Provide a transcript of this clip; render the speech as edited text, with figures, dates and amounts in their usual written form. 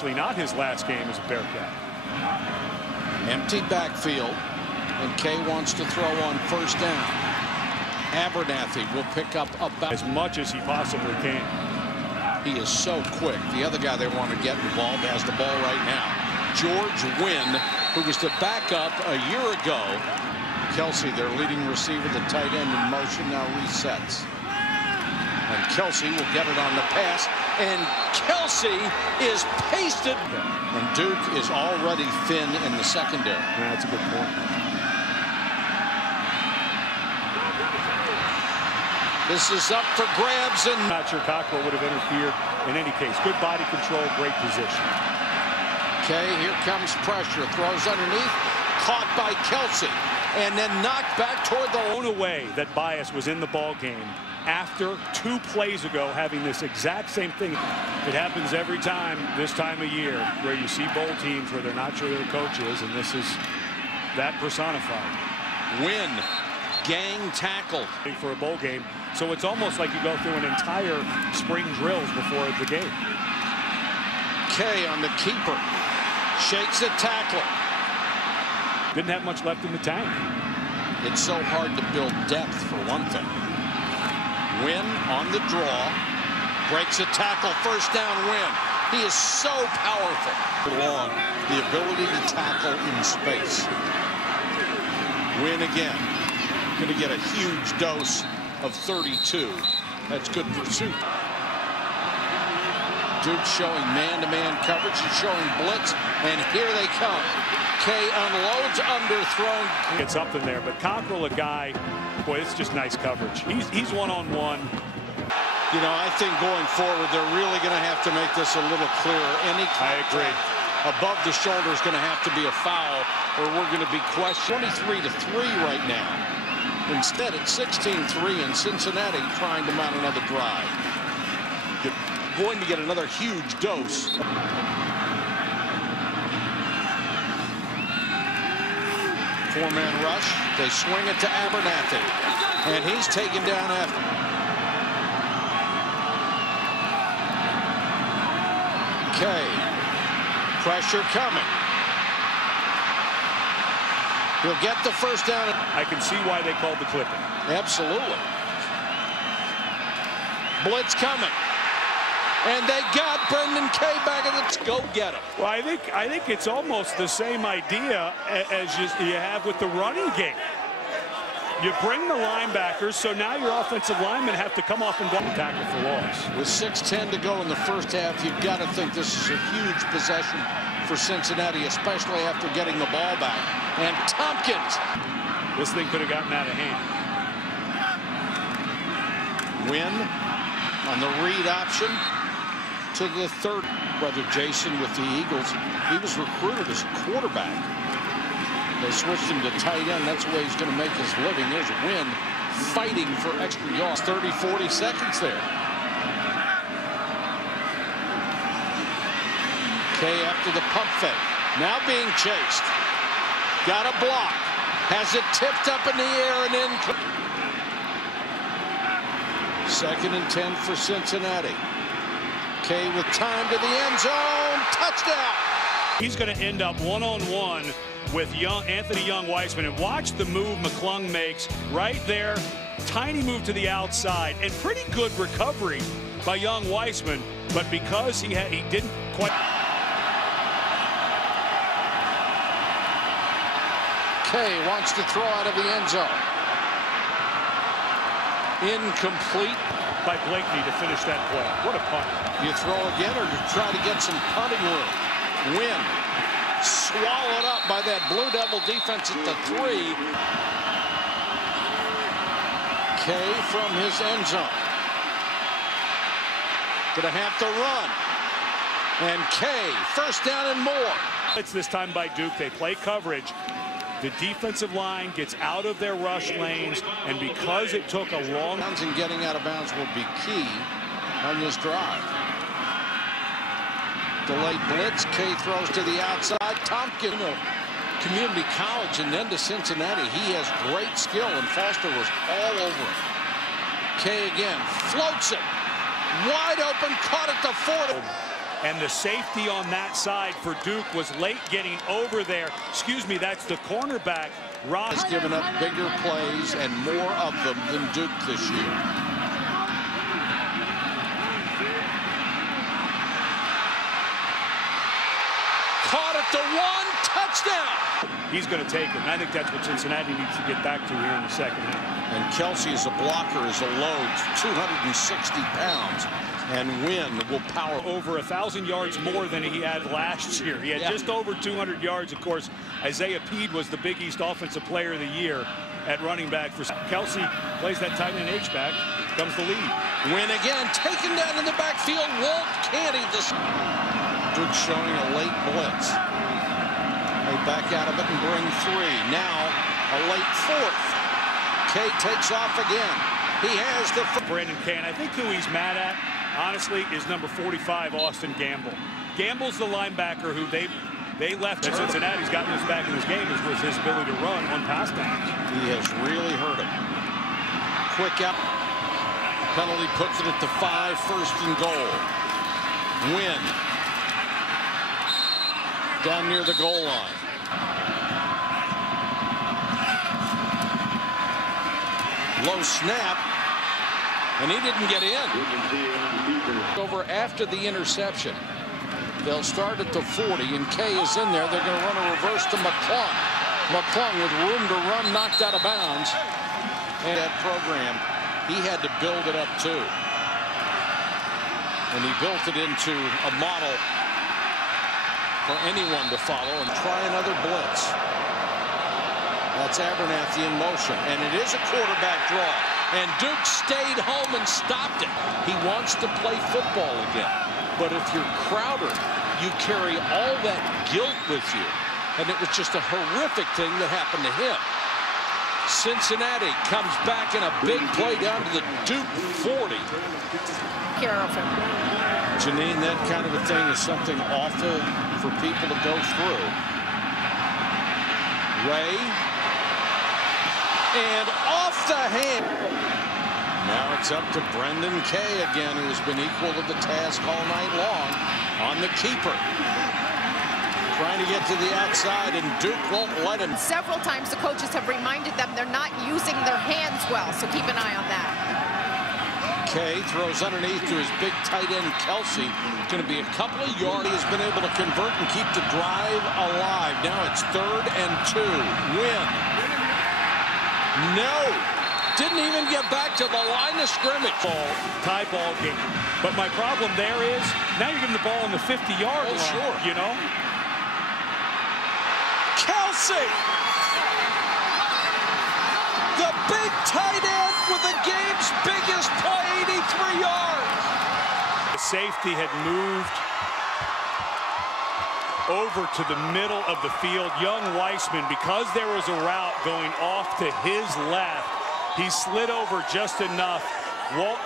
Actually, not his last game as a Bearcat. Empty backfield, and Kay wants to throw on first down. Abernathy will pick up about as much as he possibly can. He is so quick. The other guy they want to get involved has the ball right now. George Wynn, who was the backup a year ago. Kelce, their leading receiver, the tight end in motion, now resets. And Kelce will get it on the pass. And Kelce is pasted. And Duke is already thin in the secondary. That's a good point. This is up for grabs, and not sure Cockrell would have interfered in any case. Good body control, great position. Okay, here comes pressure. Throws underneath, caught by Kelce, and then knocked back toward the blown away that Bias was in the ball game after 2 plays ago having this exact same thing. It happens every time this time of year where you see bowl teams where they're not sure who the coach is, and this is that personified. Wynn, gang tackled for a bowl game. So it's almost like you go through an entire spring drills before the game. Kay on the keeper. Shakes the tackler. Didn't have much left in the tank. It's so hard to build depth for one thing. Wynn on the draw. Breaks a tackle. First down Wynn. He is so powerful. Long. The ability to tackle in space. Wynn again. Going to get a huge dose of 32. That's good pursuit. Duke showing man-to-man coverage and showing blitz, and here they come. Kay unloads, underthrown. It's up in there, but Cockrell, a guy, boy, it's just nice coverage. He's one-on-one. You know, I think going forward, they're really going to have to make this a little clearer. Any contact above the shoulder is going to have to be a foul, or we're going to be questioned. 23-3 right now. Instead, it's 16-3 in Cincinnati trying to mount another drive. Going to get another huge dose. Four-man rush. They swing it to Abernathy. And he's taken down after. Kay. Pressure coming. He'll get the first down. I can see why they called the clipping. Absolutely. Blitz coming. And they got Brendan Kay back in the go get him. Well, I think it's almost the same idea as you have with the running game. You bring the linebackers, so now your offensive linemen have to come off and block the tackle for loss. With 6:10 to go in the first half, you've got to think this is a huge possession for Cincinnati, especially after getting the ball back. And Tompkins. This thing could have gotten out of hand. Wynn on the read option to the third. Brother Jason with the Eagles. He was recruited as a quarterback. They switched him to tight end. That's the way he's going to make his living. There's Wynn fighting for extra yards. 30, 40 seconds there. Kay after the pump fake. Now being chased. Got a block. Has it tipped up in the air and in. 2nd and 10 for Cincinnati. Kay with time to the end zone. Touchdown. He's going to end up one-on-one with Anthony Young-Weisman. And watch the move McClung makes right there. Tiny move to the outside. And pretty good recovery by Young-Weisman. But because he didn't quite. Kay wants to throw out of the end zone. Incomplete. By Blakeney to finish that play. What a punt. You throw again or you try to get some punting room. Wynn swallowed up by that Blue Devil defense at the 3. Kay from his end zone. Gonna have to run. And Kay, first down and more. It's this time by Duke. They play coverage. The defensive line gets out of their rush lanes, and because it took a long time, and getting out of bounds will be key on this drive. Delayed blitz. Kay throws to the outside. Tompkins, community college, and then to Cincinnati. He has great skill, and Foster was all over him. Kay again floats it. Wide open, caught at the 40. And the safety on that side for Duke was late getting over there. Excuse me, that's the cornerback. Rob has given up bigger plays and more of them than Duke this year. Caught at the one, touchdown. He's going to take it, and I think that's what Cincinnati needs to get back to here in the second half. And Kelce as a blocker is a load, 260 pounds. And Wynn will power over 1,000 yards more than he had last year. He had just over 200 yards. Of course, Isaiah Peed was the Big East Offensive Player of the Year at running back for Kelce. Plays that tight end H-back. Comes the lead. Wynn again, taken down in the backfield. Walt Canty. Duke showing a late blitz. They back out of it and bring three. Now a late fourth. Kay takes off again. He has the Brandon Kay. I think who he's mad at, honestly, is number 45, Austin Gamble. Gamble's the linebacker who they left at Cincinnati's gotten us back in this game was his ability to run on pass downs. He has really hurt him. Quick out. Penalty puts it at the 5, first and goal. Wynn. Down near the goal line. Low snap. And he didn't get in. Over after the interception. They'll start at the 40, and Kay is in there. They're going to run a reverse to McClung. McClung with room to run, knocked out of bounds. And that program, he had to build it up too. And he built it into a model for anyone to follow and try another blitz. That's Abernathy in motion, and it is a quarterback draw. And Duke stayed home and stopped it. He wants to play football again. But if you're Crowder, you carry all that guilt with you. And it was just a horrific thing that happened to him. Cincinnati comes back in a big play down to the Duke 40. Careful. Janine, that kind of a thing is something awful for people to go through. Ray. And off the hand. Now it's up to Brendan Kay again, who has been equal to the task all night long on the keeper. Trying to get to the outside, and Duke won't let him. Several times the coaches have reminded them they're not using their hands well, so keep an eye on that. Kay throws underneath to his big tight end Kelce. Going to be a couple of yards. He has been able to convert and keep the drive alive. Now it's 3rd and 2. Wynn. No. Didn't even get back to the line of scrimmage. Tie ball game. But my problem there is, now you're giving the ball on the 50-yard line, sure. You know? Kelce! The big tight end with the game's biggest play, 83 yards. The safety had moved over to the middle of the field. Young Weissman, because there was a route going off to his left, he slid over just enough. Walt